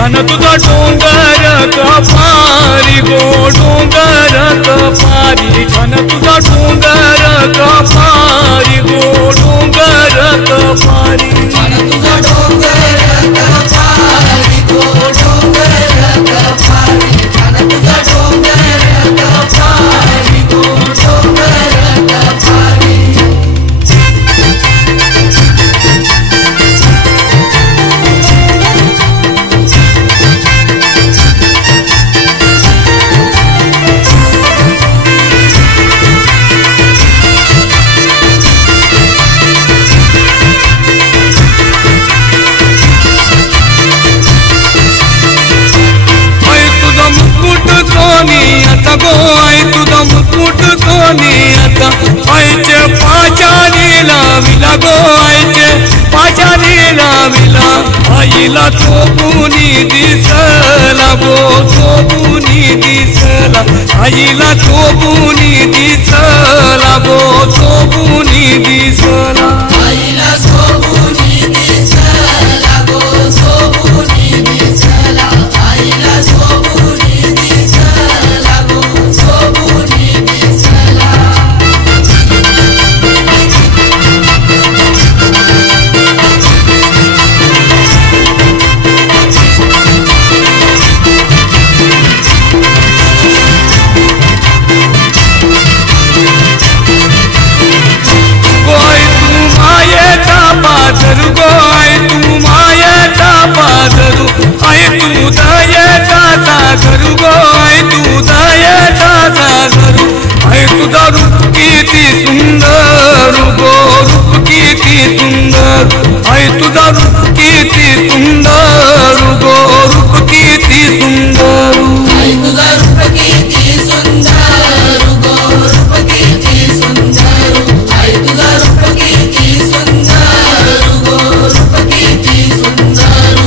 छान तुझा डोंगर कपारी गो डोंगर कपारी छान तुझा डोंगर कपारी गो डोंगर कपारी छान तुझा डोंगर कपारी गो डोंगर कपारी छान तुझा डोंगर कपारी गो डोंगर कपारी सोनियाचा गो आई तुझा मुकुट सोनियाचा आईचे पाचारी लाविला गो आईचे पाचारी लाविला आईला शोभूनी दिसला गो शोभूनी दिसला आईला शोभूनी दिसला गो शोभूनी दिसला आईला शोभूनी दिसला गो शोभूनी दिसला आईला शोभूनी दिसला गो शोभूनी दिसला पाझरू गो आई तू मायेचा पाझरू आई तू दयेचा सागरू गो आई तू दयेचा सागरू आई तुझा रूप किती सुंदर गो रूप किती सुंदर आई तुझा रूप किती सुंदर गो रूप किती सुंदर आई तुझा रूप किती सुंदर गो रूप किती सुंदर आई तुझा रूप किती सुंदर गो रूप किती सुंदर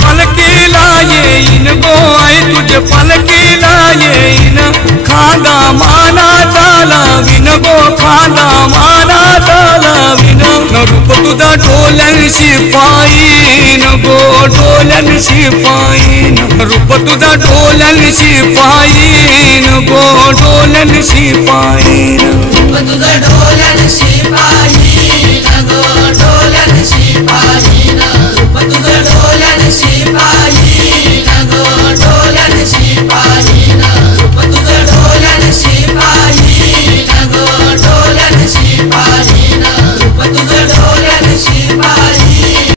पालखीला येईन गो आई तुझे पालखीला येईन खांदा मानाचा लावीन गो खांदा मानाचा लावीन रूप तुझा डोल्यांशी पायीन गो डोल्यांशी पायीन रूप तुझा डोल्यांशी पायीन गो डोल्यांशी पायीन रूप तुझा डोल्यांशी पायीन गो डोल्यांशी पायीन